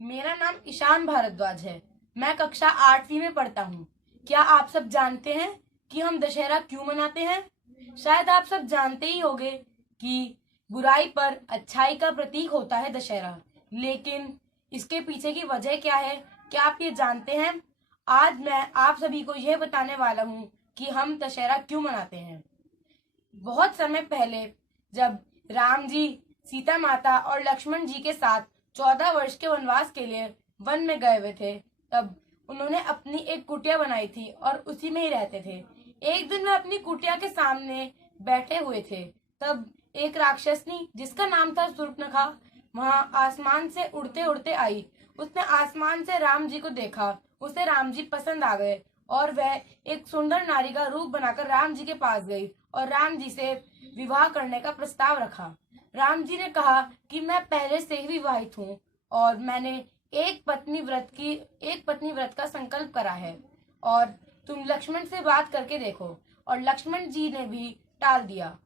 मेरा नाम ईशान भारद्वाज है। मैं कक्षा 8वीं में पढ़ता हूँ। क्या आप सब जानते हैं कि हम दशहरा क्यों मनाते हैं? शायद आप सब जानते ही होंगे कि बुराई पर अच्छाई का प्रतीक होता है दशहरा। लेकिन इसके पीछे की वजह क्या है, क्या आप ये जानते हैं? आज मैं आप सभी को यह बताने वाला हूँ कि हम दशहरा क्यों मनाते हैं। बहुत समय पहले जब राम जी सीता माता और लक्ष्मण जी के साथ 14 वर्ष के वनवास के लिए वन में गए हुए थे, तब उन्होंने अपनी एक कुटिया बनाई थी और उसी में ही रहते थे। एक दिन वे अपनी कुटिया के सामने बैठे हुए थे, तब एक राक्षसनी जिसका नाम था शूर्पणखा वहां आसमान से उड़ते उड़ते आई। उसने आसमान से राम जी को देखा, उसे राम जी पसंद आ गए और वह एक सुंदर नारी का रूप बनाकर राम जी के पास गई और राम जी से विवाह करने का प्रस्ताव रखा। राम जी ने कहा कि मैं पहले से ही विवाहित हूँ और मैंने एक पत्नी व्रत का संकल्प करा है और तुम लक्ष्मण से बात करके देखो। और लक्ष्मण जी ने भी टाल दिया।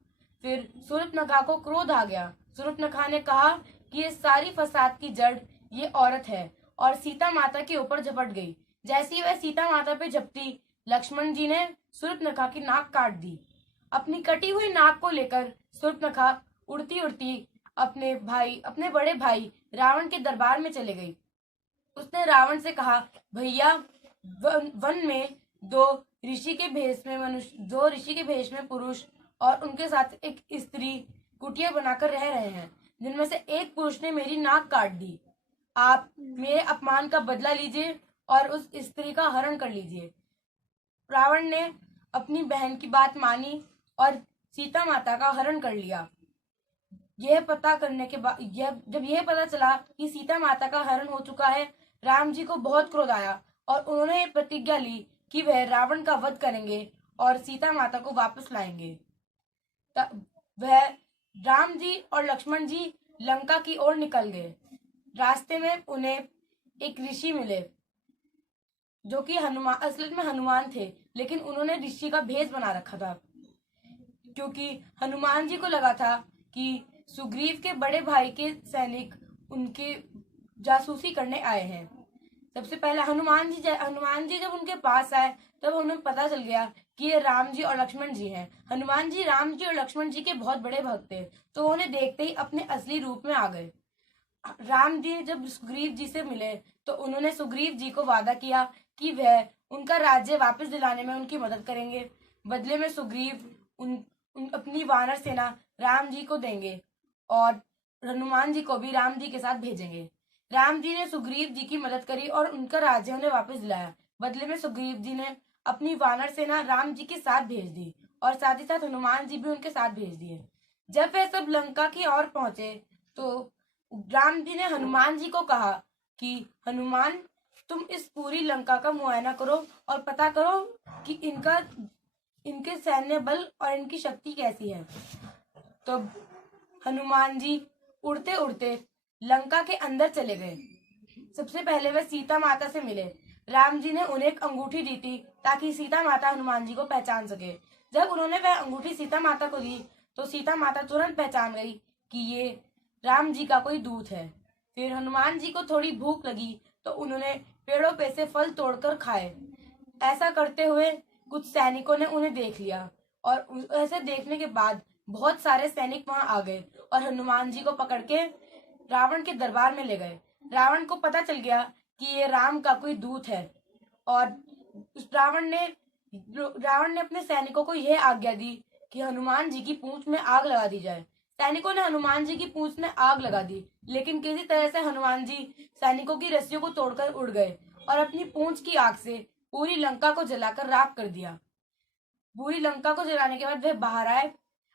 फिर शूर्पणखा को क्रोध आ गया। शूर्पणखा ने कहा कि ये सारी फसाद की जड़ ये औरत है और सीता माता के ऊपर झपट गई। जैसी वह सीता माता पे झपटी, लक्ष्मण जी ने शूर्पणखा की नाक काट दी। अपनी कटी हुई नाक को लेकर शूर्पणखा उड़ती उड़ती अपने बड़े भाई रावण के दरबार में चले गई। उसने रावण से कहा, भैया, वन में दो ऋषि के भेष में पुरुष और उनके साथ एक स्त्री कुटिया बनाकर रह रहे हैं, जिनमें से एक पुरुष ने मेरी नाक काट दी। आप मेरे अपमान का बदला लीजिए और उस स्त्री का हरण कर लीजिए। रावण ने अपनी बहन की बात मानी और सीता माता का हरण कर लिया। यह पता करने के बाद जब यह पता चला कि सीता माता का हरण हो चुका है, राम जी को बहुत क्रोध आया और उन्होंने प्रतिज्ञा ली कि वह रावण का वध करेंगे और सीता माता को वापस लाएंगे। वह राम जी और लक्ष्मण जी लंका की ओर निकल गए। रास्ते में उन्हें एक ऋषि मिले जो कि असल में हनुमान थे, लेकिन उन्होंने ऋषि का भेष बना रखा था क्योंकि हनुमान जी को लगा था कि सुग्रीव के बड़े भाई के सैनिक उनके जासूसी करने आए हैं। सबसे पहले हनुमान जी जब उनके पास आए तब उन्हें पता चल गया कि ये राम जी और लक्ष्मण जी हैं। हनुमान जी राम जी और लक्ष्मण जी के बहुत बड़े भक्त थे, तो उन्हें देखते ही अपने असली रूप में आ गए। राम जी जब सुग्रीव जी से मिले तो उन्होंने सुग्रीव जी को वादा किया कि वह उनका राज्य वापस दिलाने में उनकी मदद करेंगे। बदले में सुग्रीव अपनी वानर सेना राम जी को देंगे और हनुमान जी को भी राम जी के साथ भेजेंगे। राम जी ने सुग्रीव जी की मदद करी और उनका राज्य उन्हें वापस दिलाया। बदले में सुग्रीव जी ने अपनी वानर सेना राम जी के साथ भेज दी और साथ ही साथ हनुमान जी भी उनके साथ भेज दिए। जब वे सब लंका की ओर पहुंचे तो राम जी ने हनुमान जी को कहा कि हनुमान, तुम इस पूरी लंका का मुआयना करो और पता करो कि इनके सैन्य बल और इनकी शक्ति कैसी है। तो हनुमान जी उड़ते उड़ते लंका के अंदर चले गए। सबसे पहले वे सीता माता से मिले। राम जी ने उन्हें एक अंगूठी दी थी ताकि सीता माता हनुमान जी को पहचान सके। जब उन्होंने वह अंगूठी सीता माता को दी तो सीता माता तुरंत पहचान गई कि ये राम जी का कोई दूत है। फिर हनुमान जी को थोड़ी भूख लगी तो उन्होंने पेड़ों पे से फल तोड़कर खाए। ऐसा करते हुए कुछ सैनिकों ने उन्हें देख लिया और ऐसे देखने के बाद बहुत सारे सैनिक वहां आ गए और हनुमान जी को पकड़ के रावण के दरबार में ले गए। रावण को पता चल गया कि ये राम का कोई दूत है और रावण ने अपने सैनिकों को यह आज्ञा दी कि हनुमान जी की पूंछ में आग लगा दी जाए। सैनिकों ने हनुमान जी की पूंछ में आग लगा दी, लेकिन किसी तरह से हनुमान जी सैनिकों की रस्सियों को तोड़कर उड़ गए और अपनी पूंछ की आग से पूरी लंका को जलाकर राख कर दिया। पूरी लंका को जलाने के बाद वह बाहर आए,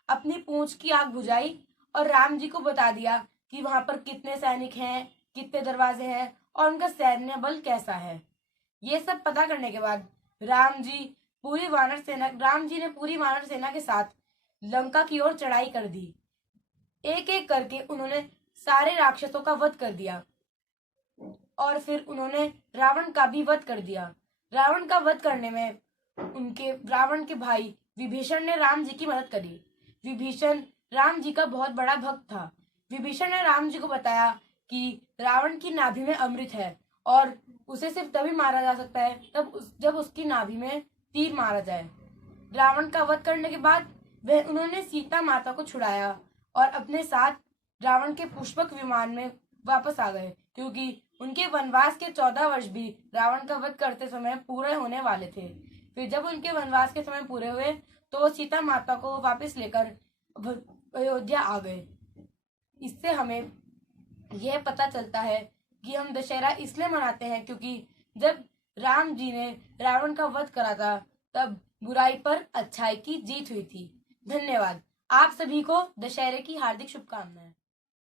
अपनी पूंछ की आग बुझाई और राम जी को बता दिया कि वहां पर कितने सैनिक हैं, कितने दरवाजे हैं और उनका सैन्य बल कैसा है। ये सब पता करने के बाद राम जी ने पूरी वानर सेना के साथ लंका की ओर चढ़ाई कर दी। एक एक करके उन्होंने सारे राक्षसों का वध कर दिया और फिर उन्होंने रावण का भी वध कर दिया। रावण का वध करने में रावण के भाई विभीषण ने राम जी की मदद करी। विभीषण राम जी का बहुत बड़ा भक्त था। विभीषण ने राम जी को बताया कि रावण की नाभि में अमृत है और उसे सिर्फ तभी मारा जा सकता है जब उसकी नाभि में तीर मारा जाए। रावण का वध करने के बाद उन्होंने सीता माता को छुड़ाया और अपने साथ रावण के पुष्पक विमान में वापस आ गए, क्योंकि उनके वनवास के 14 वर्ष भी रावण का वध करते समय पूरे होने वाले थे। फिर जब उनके वनवास के समय पूरे हुए तो वो सीता माता को वापस लेकर अयोध्या आ गए। इससे हमें यह पता चलता है कि हम दशहरा इसलिए मनाते हैं क्योंकि जब राम जी ने रावण का वध करा था तब बुराई पर अच्छाई की जीत हुई थी। धन्यवाद। आप सभी को दशहरे की हार्दिक शुभकामनाएं।